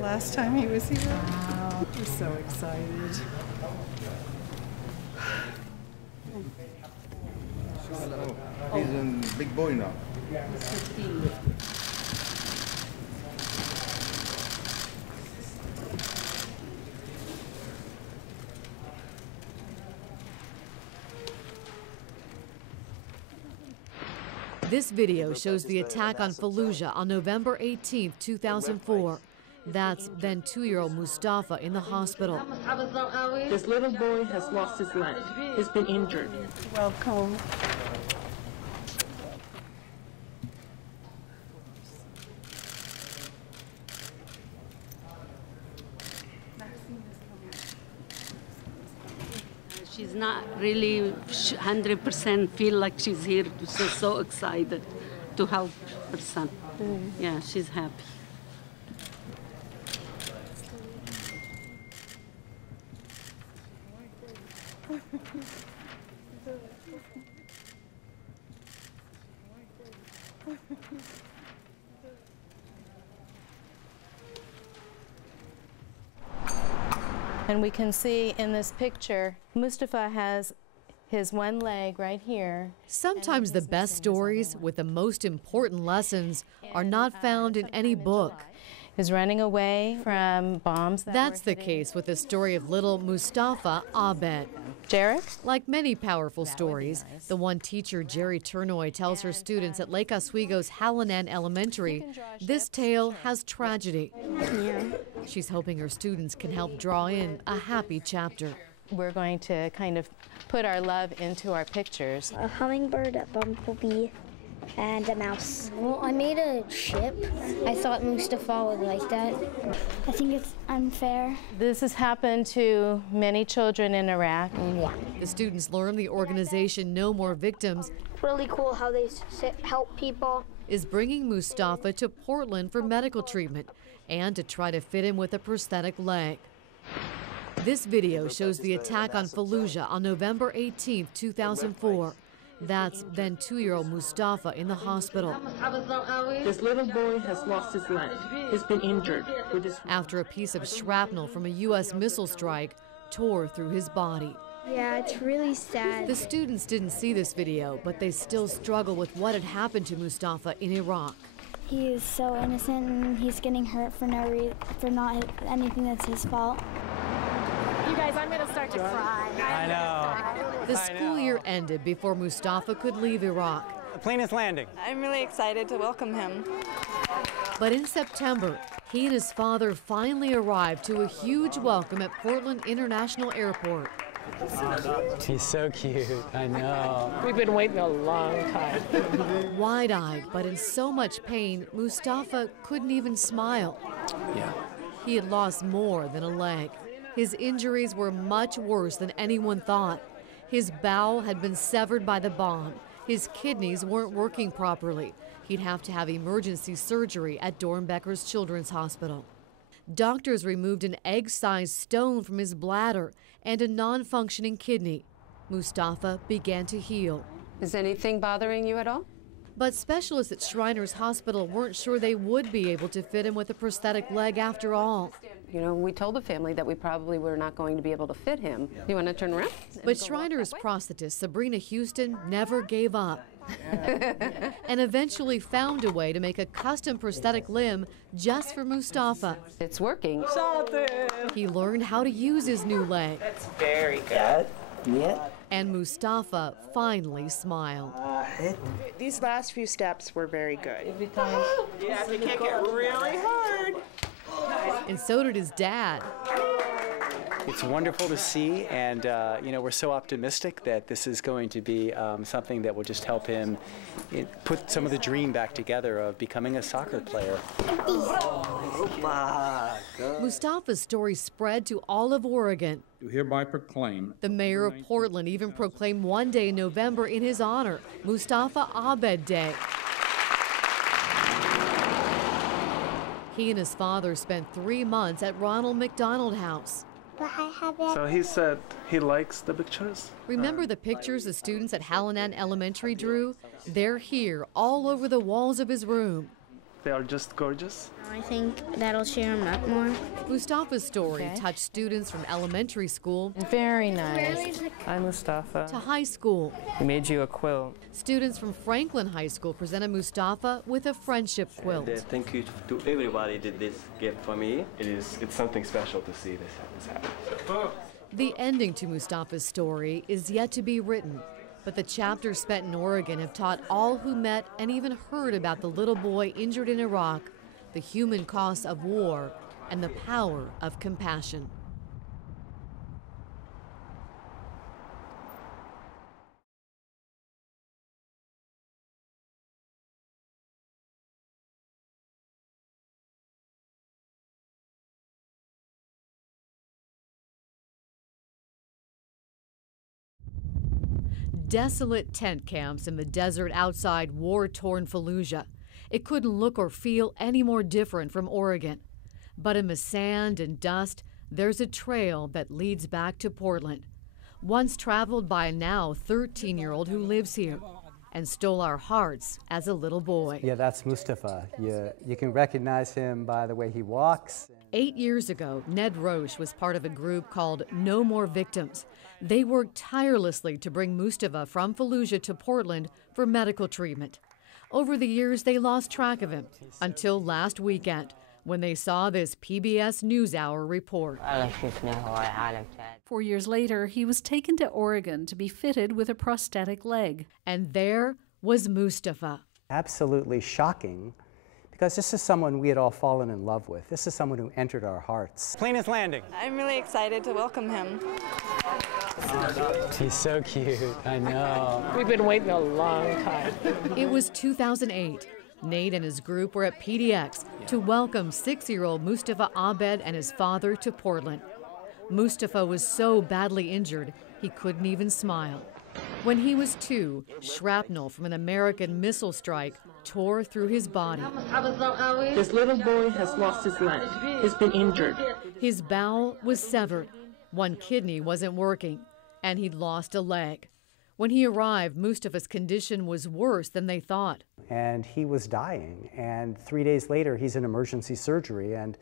last time he was here. Wow, we're so excited. He's a big boy now. He's 15. This video shows the attack on Fallujah on November 18, 2004. That's then 2-year-old Mustafa in the hospital. This little boy has lost his leg. He's been injured. Welcome. She's not really 100% feel like she's here. She's so excited to help her son. Yeah, she's happy. And we can see in this picture, Mustafa has his one leg right here. Sometimes the best stories with the most important lessons are not found in any book. Is running away from bombs. That's the case with the story of little Mustafa Abed. Jarek? Like many powerful stories, the one teacher Jerry Turnoy tells her students at Lake Oswego's Hallinan Elementary, this tale has tragedy. She's hoping her students can help draw in a happy chapter. We're going to kind of put our love into our pictures. A hummingbird, a bumblebee, and a mouse. Well, I made a ship. I thought Mustafa would like that. I think it's unfair. This has happened to many children in Iraq. Yeah. The students learn the organization No More Victims Really cool how they help people. is bringing Mustafa to Portland for medical treatment and to try to fit him with a prosthetic leg. This video shows the attack on Fallujah on November 18, 2004. That's then 2-year-old Mustafa in the hospital. This little boy has lost his leg. He's been injured. After a piece of shrapnel from a U.S. missile strike tore through his body. Yeah, it's really sad. The students didn't see this video, but they still struggle with what had happened to Mustafa in Iraq. He is so innocent and he's getting hurt for no reason, for not anything that's his fault. You guys, I'm going to start to cry. I know. The school year ended before Mustafa could leave Iraq. The plane is landing. I'm really excited to welcome him. But in September, he and his father finally arrived to a huge welcome at Portland International Airport. He's so cute, I know. We've been waiting a long time. Wide-eyed, but in so much pain, Mustafa couldn't even smile. Yeah. He had lost more than a leg. His injuries were much worse than anyone thought. His bowel had been severed by the bomb. His kidneys weren't working properly. He'd have to have emergency surgery at Dornbecker's Children's Hospital. Doctors removed an egg-sized stone from his bladder and a non-functioning kidney. Mustafa began to heal. Is anything bothering you at all? But specialists at Shriners Hospital weren't sure they would be able to fit him with a prosthetic leg after all. You know, we told the family that we probably were not going to be able to fit him. You want to turn around? But Shriners prosthetist Sabrina Houston never gave up and eventually found a way to make a custom prosthetic limb just for Mustafa. It's working. He learned how to use his new leg. That's very good. Yeah. And Mustafa finally smiled. These last few steps were very good. You have to kick it really hard. And so did his dad. It's wonderful to see, and you know, we're so optimistic that this is going to be something that will just help him put some of the dream back together of becoming a soccer player. Mustafa's story spread to all of Oregon. Do hereby proclaim. The mayor of Portland even proclaimed one day in November in his honor, Mustafa Abed Day. He and his father spent 3 months at Ronald McDonald House. So he said he likes the pictures. Remember the pictures the students at Hallinan Elementary drew? They're here all over the walls of his room. They are just gorgeous. I think that'll cheer him up more. Mustafa's story touched students from elementary school Very nice. Hi, Mustafa. to high school. We made you a quilt. Students from Franklin High School presented Mustafa with a friendship quilt. Thank you to everybody did this gift for me. It's something special to see this happen. The ending to Mustafa's story is yet to be written, but the chapters spent in Oregon have taught all who met and even heard about the little boy injured in Iraq, the human cost of war, and the power of compassion. Desolate tent camps in the desert outside war-torn Fallujah. It couldn't look or feel any more different from Oregon. But in the sand and dust, there's a trail that leads back to Portland, once traveled by a now 13-year-old who lives here and stole our hearts as a little boy. Yeah, that's Mustafa. You can recognize him by the way he walks. 8 years ago, Ned Roche was part of a group called No More Victims. They worked tirelessly to bring Mustafa from Fallujah to Portland for medical treatment. Over the years, they lost track of him until last weekend when they saw this PBS NewsHour report. 4 years later, he was taken to Oregon to be fitted with a prosthetic leg. And there was Mustafa. Absolutely shocking, because this is someone we had all fallen in love with. This is someone who entered our hearts. Plane is landing. I'm really excited to welcome him. He's so cute, I know. We've been waiting a long time. It was 2008. Nate and his group were at PDX to welcome 6-year-old Mustafa Abed and his father to Portland. Mustafa was so badly injured, he couldn't even smile. When he was 2, shrapnel from an American missile strike tore through his body. This little boy has lost his leg. He's been injured. His bowel was severed. One kidney wasn't working, and he'd lost a leg. When he arrived, Mustafa's condition was worse than they thought. And he was dying, and 3 days later, he's in emergency surgery, and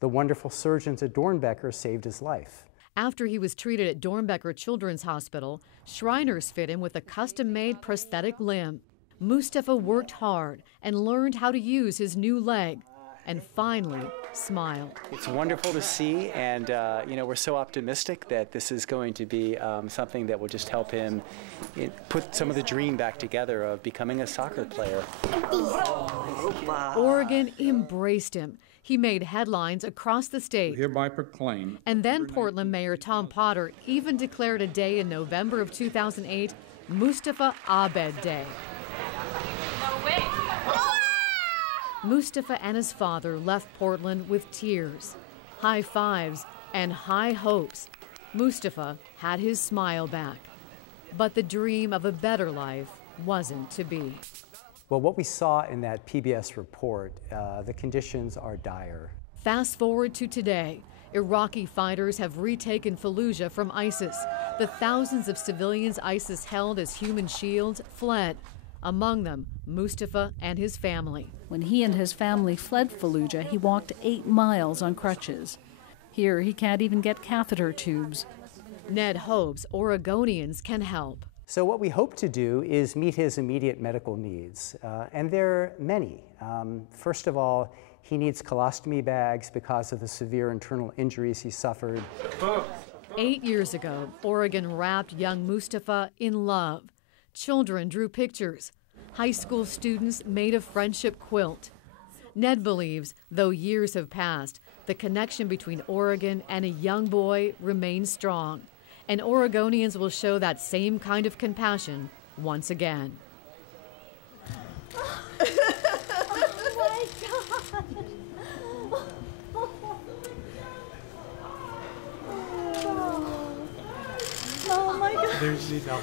the wonderful surgeons at Dornbecker saved his life. After he was treated at Dornbecker Children's Hospital, Shriners fit him with a custom-made prosthetic limb. Mustafa worked hard and learned how to use his new leg, and finally smiled. It's wonderful to see, and we're so optimistic that this is going to be something that will just help him put some of the dream back together of becoming a soccer player. Oregon embraced him. He made headlines across the state. Hereby proclaim. And then Portland Mayor Tom Potter even declared a day in November of 2008, Mustafa Abed Day. Mustafa and his father left Portland with tears, high fives, and high hopes. Mustafa had his smile back. But the dream of a better life wasn't to be. Well, what we saw in that PBS report, the conditions are dire. Fast forward to today. Iraqi fighters have retaken Fallujah from ISIS. The thousands of civilians ISIS held as human shields fled. Among them, Mustafa and his family. When he and his family fled Fallujah, he walked 8 miles on crutches. Here, he can't even get catheter tubes. Ned hopes Oregonians can help. So what we hope to do is meet his immediate medical needs, and there are many. First of all, he needs colostomy bags because of the severe internal injuries he suffered. 8 years ago, Oregon wrapped young Mustafa in love. Children drew pictures. High school students made a friendship quilt. Ned believes, though years have passed, the connection between Oregon and a young boy remains strong. And Oregonians will show that same kind of compassion once again. Oh my God! Oh my God! There's Zidane.